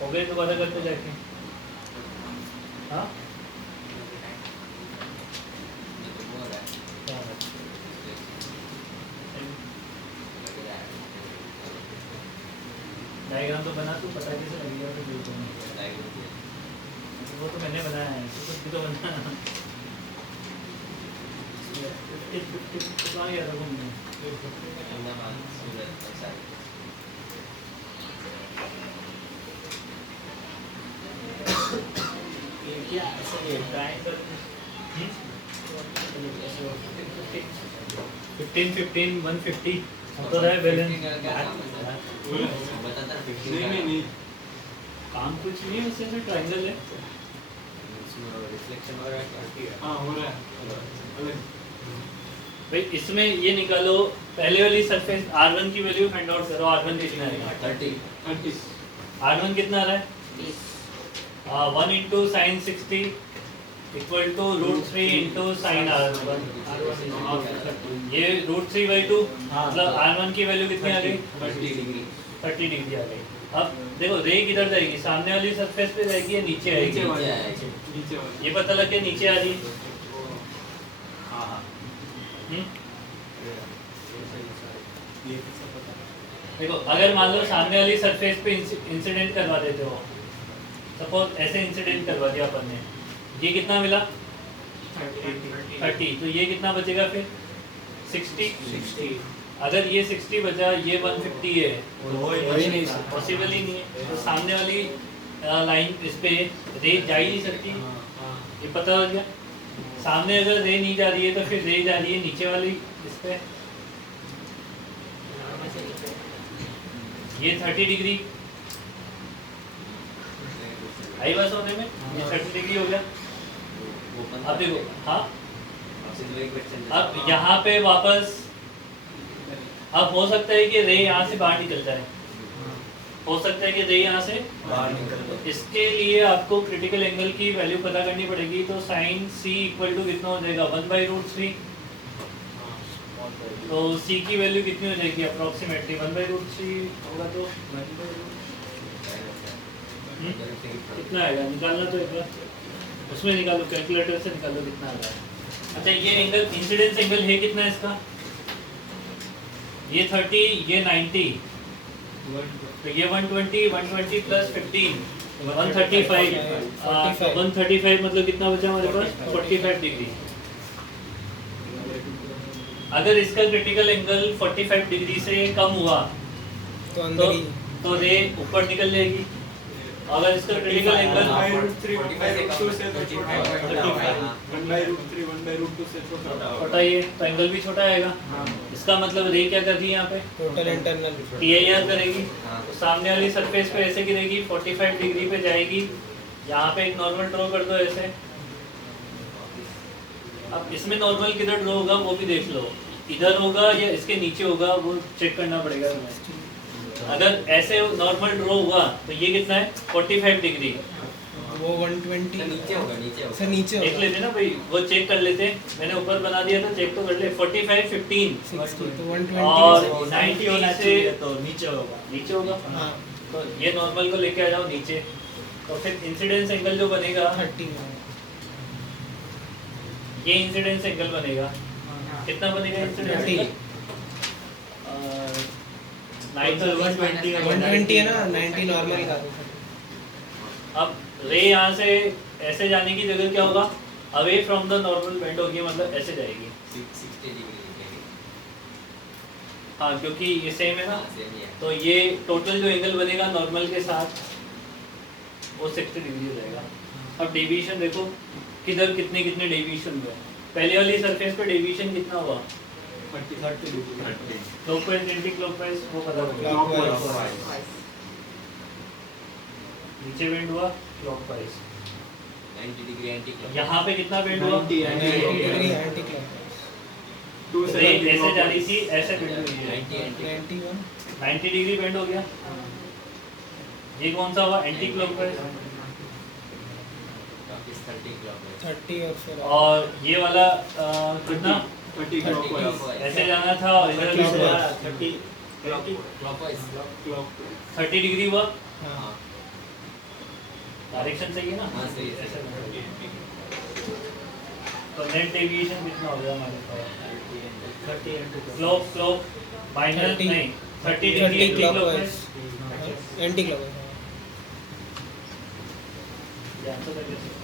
हो गए दोबारा करते जाके। हाँ डायग्राम तो बना, तू पता कैसे लगेगा तो बिल्कुल नहीं। वो तो मैंने बनाया है, तो कुछ भी तो बना। कहाँ गया था घूमने? ये क्या ऐसा ये ट्रायंगल 15 15 150 तो है बैलेंस। नहीं काम कुछ नहीं है, उससे ट्रायंगल है। रिफ्लेक्शन हो रहा है। हाँ हो रहा है। भाई इसमें ये निकालो, पहले वाली सरफेस R1 की वैल्यू फाइंड आउट करो। R1 कितना है? 30। R1 कितना आ रहा है? 1 into sin 60 equal to √3 into sin R1। ये √3/2 मतलब R1 की वैल्यू कितनी आ गई? 30 डिग्री आ गई। अब देखो रे किधर जाएगी, सामने वाली सरफेस पे जाएगी या नीचे आएगी? नीचे ये पता लग गया नीचे आ रही है। देखो अगर मान लो सामने वाली सरफेस पे इंसिडेंट करवा देते हो, सपोज ऐसे इंसिडेंट करवा दिया अपन ने, ये कितना मिला? 30। तो ये कितना बचेगा फिर? 60। अगर ये 60 बचा, ये 150 है, पॉसिबल ही नहीं है। तो सामने वाली लाइन इस पे रे जा ही नहीं सकती, ये पता लग गया। सामने अगर रे नहीं जा रही है तो फिर रे जा रही है नीचे वाली इस पे। ये 30 डिग्री आई बात होने में, ये 30 डिग्री हो गया। अब देखो, हाँ अब यहाँ पे वापस, अब हो सकता है कि रे यहाँ से बाहर निकल जाए, हो सकता है कि रे यहाँ से बाहर निकल जाए। इसके लिए आपको क्रिटिकल एंगल की वैल्यू पता करनी पड़ेगी। तो sin C इक्वल टू कितना हो जाएगा? 1/√3। तो C की वैल्यू कितनी हो जाएगी अप्रोक्सीमेटली? 1/√3 होगा तो कितना आएगा? निकालना तो एक बार उसमें निकालो, कैलकुलेटर से निकालो कितना आ रहा है। अच्छा ये एंगल इंसिडेंस एंगल है कितना है इसका? ये 30, ये 90, तो ये 120 120 प्लस 15 135। 135 मतलब कितना बचा हमारे पास? 45 डिग्री। अगर इसका क्रिटिकल एंगल 45 डिग्री से कम हुआ तो रे ऊपर निकल जाएगी। अगर इसका क्रिटिकल एंगल 1/√3 से छोटा ही है तो एंगल भी छोटा आएगा। इसका मतलब रे क्या कर रही है यहाँ पे? टोटल इंटरनल TIR करेगी। तो सामने वाली सरफेस पे ऐसे गिरेगी, 45 डिग्री पे जाएगी। यहाँ पे एक नॉर्मल ड्रॉ कर दो ऐसे। अब इसमें नॉर्मल किधर ड्रॉ होगा वो भी देख लो, इधर होगा या इसके नीचे होगा वो चेक करना पड़ेगा तुम्हें। अगर ऐसे नॉर्मल ड्रॉ हुआ तो ये कितना है? 45 डिग्री। वो 120 नीचे होगा सर नीचे देख लेते ना भाई, वो चेक कर लेते। मैंने ऊपर बना दिया था, चेक तो कर ले। 45 15 60 तो 120 और 90 होना से चाहिए तो नीचे होगा। नीचे होगा। हाँ तो ये नॉर्मल को लेके आ जाओ नीचे, तो फिर इंसिडेंस एंगल जो बनेगा 30 ये इंसिडेंस एंगल बनेगा। कितना बनेगा इंसिडेंस एंगल? 120 है ना, 90 नॉर्मल का। अब रे यहाँ से ऐसे जाने की जगह क्या होगा? Away from the normal bend होगी, मतलब ऐसे जाएगी 60 डिग्री। हाँ क्योंकि ये सेम है ना। सेम ही है। तो ये टोटल जो एंगल बनेगा नॉर्मल के साथ वो 60 डिग्री हो जाएगा। अब डेविएशन देखो किधर कितने कितने डेविएशन हुए। पहले वाली सरफेस पे डेविएशन कितना हुआ? 30 डिग्री। क्लॉकवाइज एंटी क्लॉकवाइज वो पता होगा। क्लॉकवाइज नीचे बेंड हुआ क्लॉकवाइज। 90 degree anti clock. यहाँ पे कितना बेंड हुआ? 90 डिग्री एंटी क्लॉकवाइज। ऐसे जा रही थी, ऐसे बेंड हुई है। 91 90 डिग्री बेंड हो गया। ये कौन सा हुआ? Anti clockwise. 30 क्लॉक। 30 और फिर और ये वाला कितना? 30 क्लॉकवाइज। ऐसे जाना था और इधर भी Clockwise. 30 क्लॉकवाइज। 30 डिग्री हुआ। हाँ डायरेक्शन सही है ना? हाँ, सही है। ऐसा करो। तो नेट डेविएशन कितना हो गया हमारे पास? 30 स्लोप माइनस 30 नहीं 30 30 degree clockwise clockwise. Anti clockwise ध्यान से करके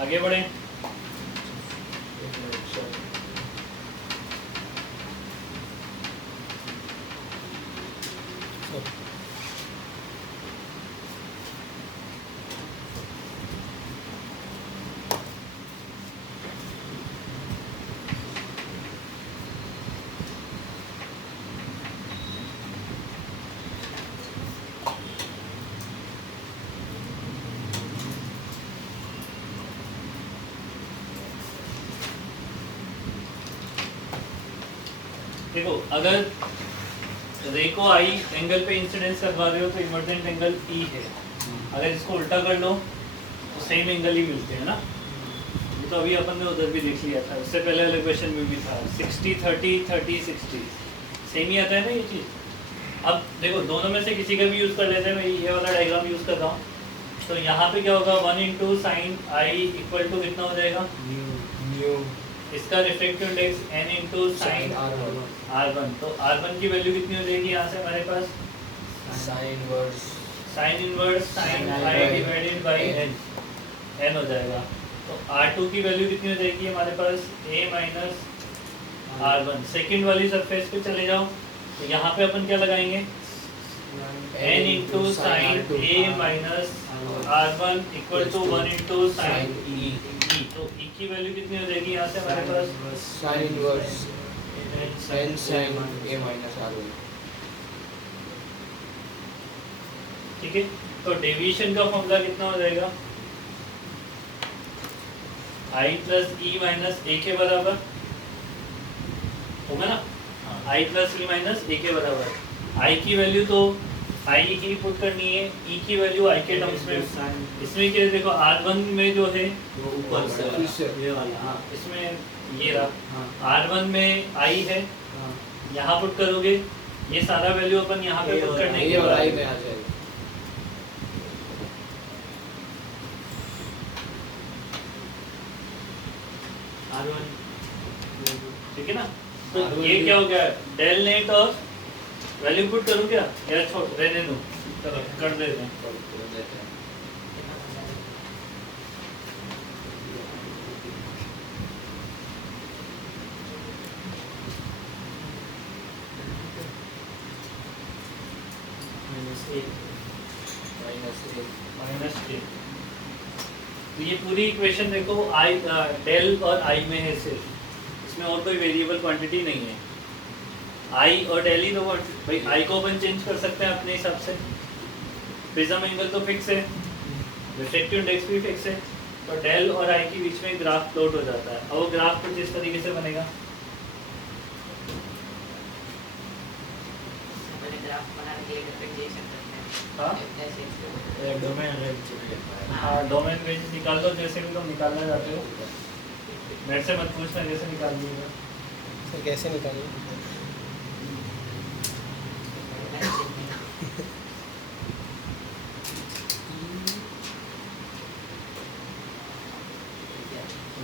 आगे बढ़ें। देखो अगर रे को आई एंगल पे इंसिडेंस करवा रहे हो तो इमर्जेंट एंगल ई है। अगर इसको उल्टा कर लो तो सेम एंगल ही मिलते हैं ना। ये तो अभी अपन ने उधर भी देख लिया था, इससे पहले वाले क्वेश्चन में भी था 60 30 30 60 सेम ही आता है ना ये चीज़। अब देखो दोनों में से किसी का भी यूज़ कर लेते हैं। मैं ये वाला डायग्राम यूज़ कर रहा हूँ तो यहाँ पे क्या होगा 1 into sine i equal to कितना हो जाएगा म्यू इसका reflective index n into sine R1। तो R1 की वैल्यू कितनी हो जाएगी यहाँ से हमारे पास sine inverse sine I divided by n हो जाएगा। तो R2 की वैल्यू कितनी हो जाएगी हमारे पास a माइनस R1। सेकेंड वाली सरफेस पे चले जाओ तो यहाँ पे अपन क्या लगाएंगे n into sine a minus R1 equal to 1 into sine E तो e की वैल्यू कितनी हो जाएगी यहाँ से हमारे पास साइन इनवर्स साइन साइन ए माइनस R1। ठीक है। तो डेविएशन का फॉर्मूला कितना हो जाएगा आई प्लस ई माइनस ए के बराबर होगा ना, आई प्लस ई माइनस ए के बराबर। आई की वैल्यू तो आई की पुट करनी है, ई की वैल्यू आई के टर्म्स में। इसमें क्या देखो R1 में जो है वो ऊपर से ये वाला हाँ इसमें ये रहा, हाँ R1 में आई है, हाँ यहाँ पुट करोगे, ये सारा वैल्यू अपन यहाँ पे पुट करने ये के और आई बाद में आ जाएगा। ठीक है ना। तो ये क्या हो गया, डेल नेट और वैल्यू पुट करूँ क्या, या छोड़ रहने दो, चलो कर देते हैं। माइनस ए, तो ये पूरी इक्वेशन देखो आई डेल और आई में है सिर्फ, इसमें और कोई वेरिएबल क्वांटिटी नहीं है। आई और डेल ही तो भाई, आई को अपन चेंज कर सकते हैं अपने हिसाब से, प्रिज्म एंगल तो फिक्स है, रिफ्रैक्टिव इंडेक्स भी फिक्स है, तो डेल और आई के बीच में ग्राफ प्लॉट हो जाता है। और वो ग्राफ कुछ इस तरीके से बनेगा, हाँ हाँ डोमेन रेंज निकाल दो, जैसे भी तुम निकालना चाहते हो, मेरे से मत पूछना जैसे निकाल लीजिएगा। सर कैसे निकालें?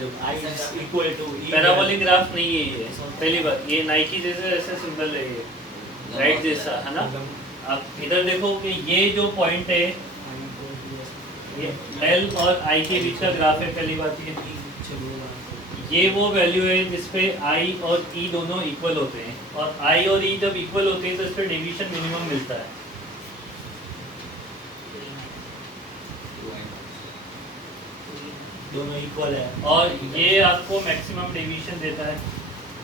जब I is equal to parabolic graph नहीं है ये, पहली बात, ये नाइकी जैसे ऐसे सिंबल है ये, राइट जैसा है ना। अब इधर देखो कि ये जो पॉइंट है, ये एल और आई के बीच का ग्राफ है, पहली बात ये वो वैल्यू है जिसपे आई और ई दोनों इक्वल होते हैं, और आई और ई जब इक्वल होते हैं तो इस पर डेविएशन मिनिमम मिलता है। दोनों इक्वल है और ये आपको मैक्सिमम डेविएशन देता है।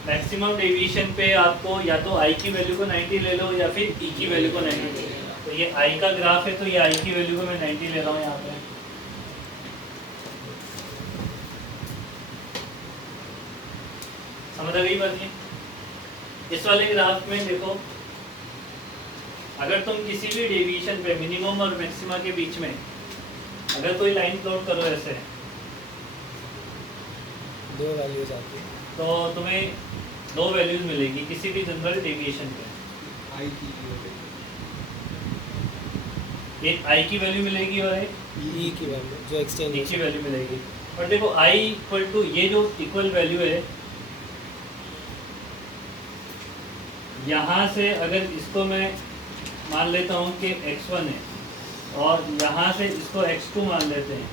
मैक्सिमम डेविएशन पे आपको या तो आई की वैल्यू को 90 ले लो या फिर ई की वैल्यू को 90 ले लो। तो ये आई का ग्राफ है, तो ये आई की वैल्यू को मैं 90 ले रहा हूँ यहाँ पे। समझ आ गई बात ये? इस वाले ग्राफ में देखो, अगर तुम किसी भी डेविएशन पे मिनिमम और मैक्सिमा के बीच में अगर कोई लाइन प्लॉट करो ऐसे, दो वैल्यूज आती है तो तुम्हें दो वैल्यूज मिलेगी किसी भी जनरल डेविएशन पे। आई की एक आई की वैल्यू मिलेगी और एक ई की वैल्यू जो एक्सचेंज ई की वैल्यू मिलेगी। और देखो आई इक्वल टू ये जो इक्वल वैल्यू है, यहाँ से अगर इसको मैं मान लेता हूँ कि x1 है और यहाँ से इसको x2 मान लेते हैं,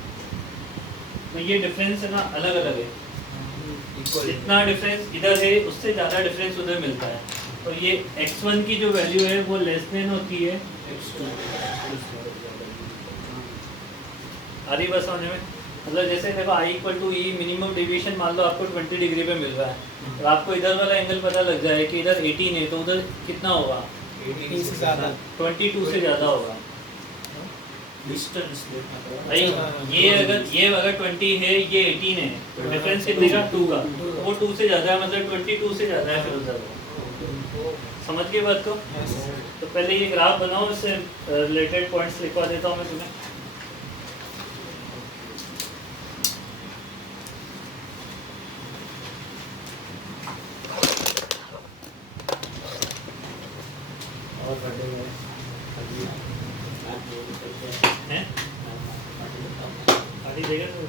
तो ये डिफरेंस है ना अलग अलग है। जितना डिफरेंस इधर है उससे ज़्यादा डिफरेंस उधर मिलता है। तो ये x1 की जो वैल्यू है वो लेस देन होती है x2। आ रही बस समझ में? मतलब जैसे देखो I equal to E, minimum deviation मान लो आपको 20 डिग्री पे मिल रहा है, तो आपको इधर वाला एंगल पता लग जाए कि इधर 18 है, तो उधर कितना होगा? 18 से ज़्यादा, 22 से ज़्यादा होगा। डिस्टेंस भाई ये अगर 20 है, ये 18 है, तो डिफरेंस कितने का? 2 का। तो वो 2 से ज़्यादा है, मतलब 22 से ज़्यादा है फिर उधर। समझ गए बात को? तो पहले ये ग्राफ बनाओ, इससे रिलेटेड पॉइंट्स लिखवा देता हूँ मैं तुम्हें। और बड़े हैं आदि देगा तो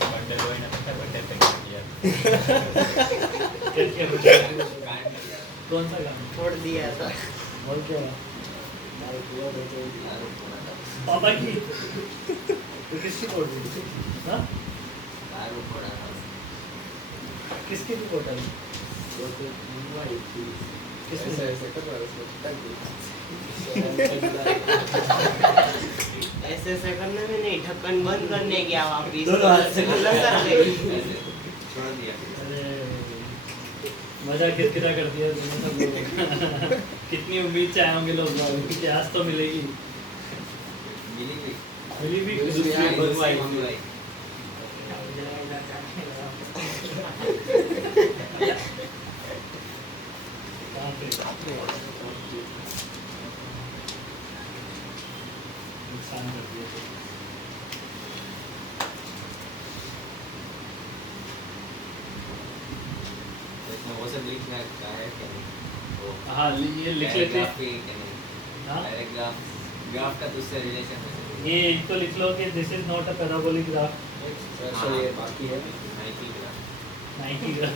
बंडल हुआ ना, पता बंडल पे किया कौन सा गाना छोड़ दिया था और क्या पापा की तो किसकी रिपोर्ट दी? हाँ किसकी रिपोर्ट आई? किसने? ऐसे ऐसे करने में नहीं, ढक्कन बंद करने की वापिस दोनों हाथ से छोड़ दिया। अरे मजा कितना कर दिया तुमने सब लोगों। कितनी उम्मीद से आए होंगे लोग, कि आज तो मिलेगी, मिली भी मिली भी दूसरी दूसरी आई, बनवाई। दूसरी मंगवाई। वो सब लिखना है क्या नहीं वो हाँ ये लिख लेते हैं। पैराग्राफ पे क्या नहीं हाँ पैराग्राफ का तो उससे रिलेशन है ये इनको लिख लो कि this is not a parabolic graph. Sir ये बाकी है नाइकी ग्राफ 90 ग्राफ।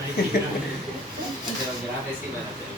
अच्छा ग्राफ ऐसे ही बनाते हैं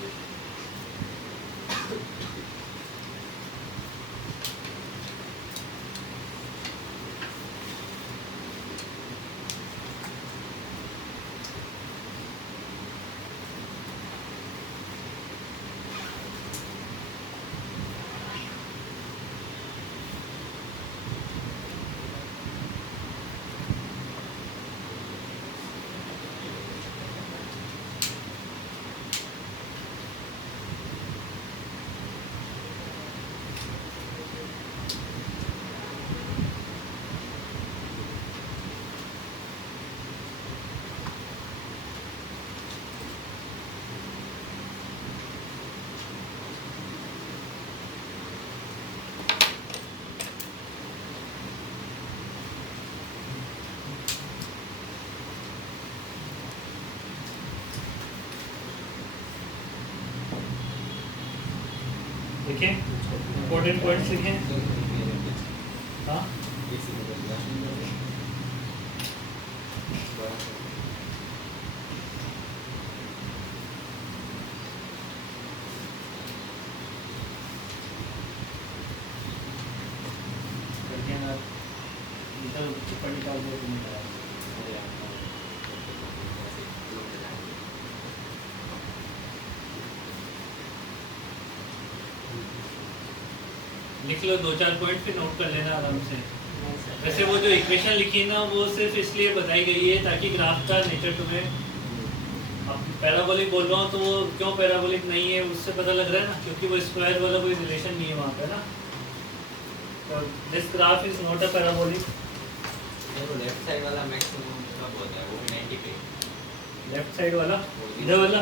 लिखें इम्पोर्टेंट पॉइंट्स लिखें। हाँ इधर चिपड़ निकाल दो तुम्हें। लिख लो 2-4 पॉइंट फिर नोट कर लेना आराम से। वैसे वो जो इक्वेशन लिखी है ना वो सिर्फ इसलिए बताई गई है ताकि ग्राफ का नेचर तुम्हें, अब पैराबोलिक बोल रहा हूँ तो वो क्यों पैराबोलिक नहीं है उससे पता लग रहा है ना, क्योंकि वो स्क्वायर वाला कोई रिलेशन नहीं है वहाँ पे ना। तो this graph is not a parabolic. वो लेफ्ट साइड वाला मैक्सिमम कब होता है वो भी 90 पे लेफ्ट साइड वाला इधर वाला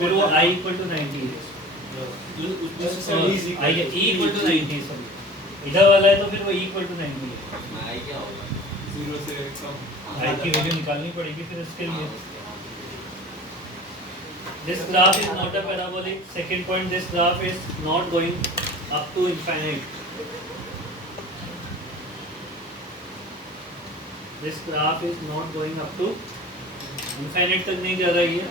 फिर वो i = 90 है। आई e = 90 सॉरी, इधर वाला है तो फिर वो e = 90 है। उसमें आई क्या होगा 0 से कम i की वैल्यू निकालनी पड़ेगी फिर उसके लिए। This graph is not a parabolic. Second point, this graph is not going up to infinite. This graph is not going up to infinite तक नहीं जा रही है।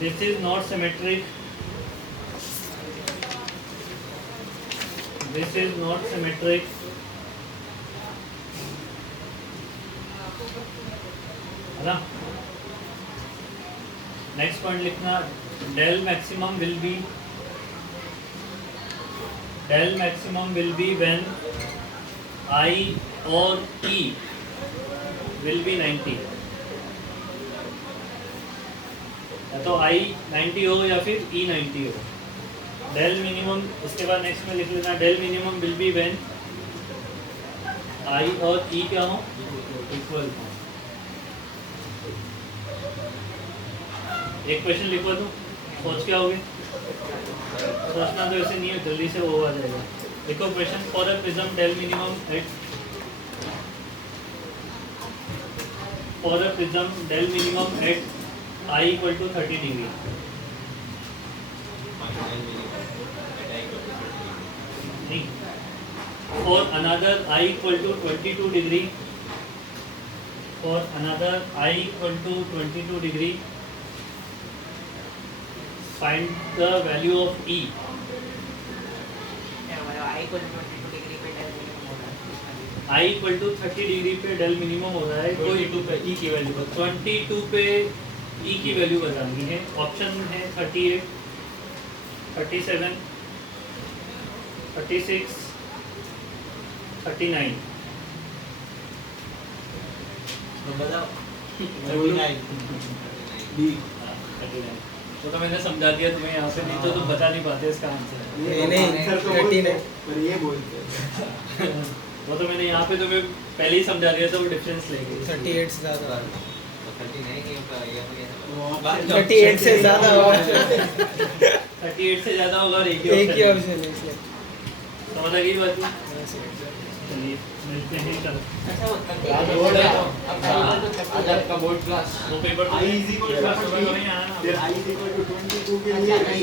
This is not symmetric. This is not symmetric. है ना? Next point लिखना, del maximum will be when I और E will be 90। या तो आई 90 हो या फिर ई 90 हो। डेल मिनिमम, उसके बाद नेक्स्ट में लिख लेना del minimum will be when I और ई क्या हो, इक्वल हो। एक क्वेश्चन लिखवा दूं, सोच क्या होगे, सोचना तो ऐसे नहीं है, जल्दी से वो आ जाएगा। देखो question, for a prism del minimum at I = 30 degree. नहीं, for another I = 22 degree, find the value of E। I = 30 degree पे डेल मिनिमम हो रहा है, कोई 22 पे ई की वैल्यू 22 पे E की वैल्यू बतानी है। ऑप्शन है 38, 37, 36, 39। बताओ डी 39। तो मैंने समझा दिया तुम्हें यहाँ पे, नहीं तो तुम बता नहीं पाते इसका आंसर। नहीं 39 पर ये बोलते हैं वो तो मैंने यहाँ पे तुम्हें पहले ही समझा दिया था, वो डिफरेंस लेके 38 से ज़्यादा 38 से ज़्यादा होगा 38 से ज़्यादा होगा और एक ही एक ही ऑप्शन ऑप्शन है इसलिए समझ आ गई बात। चलिए मिलते हैं कल। अच्छा वो तक आज बोर्ड है। आज आपका बोर्ड क्लास वो पेपर तो I is equal to सुबह को नहीं आना ना। फिर I is equal to 22 के अच्छा, लिए नहीं।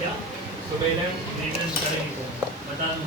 क्या सुबह इधर रिटर्न करेंगे तो बता दूँ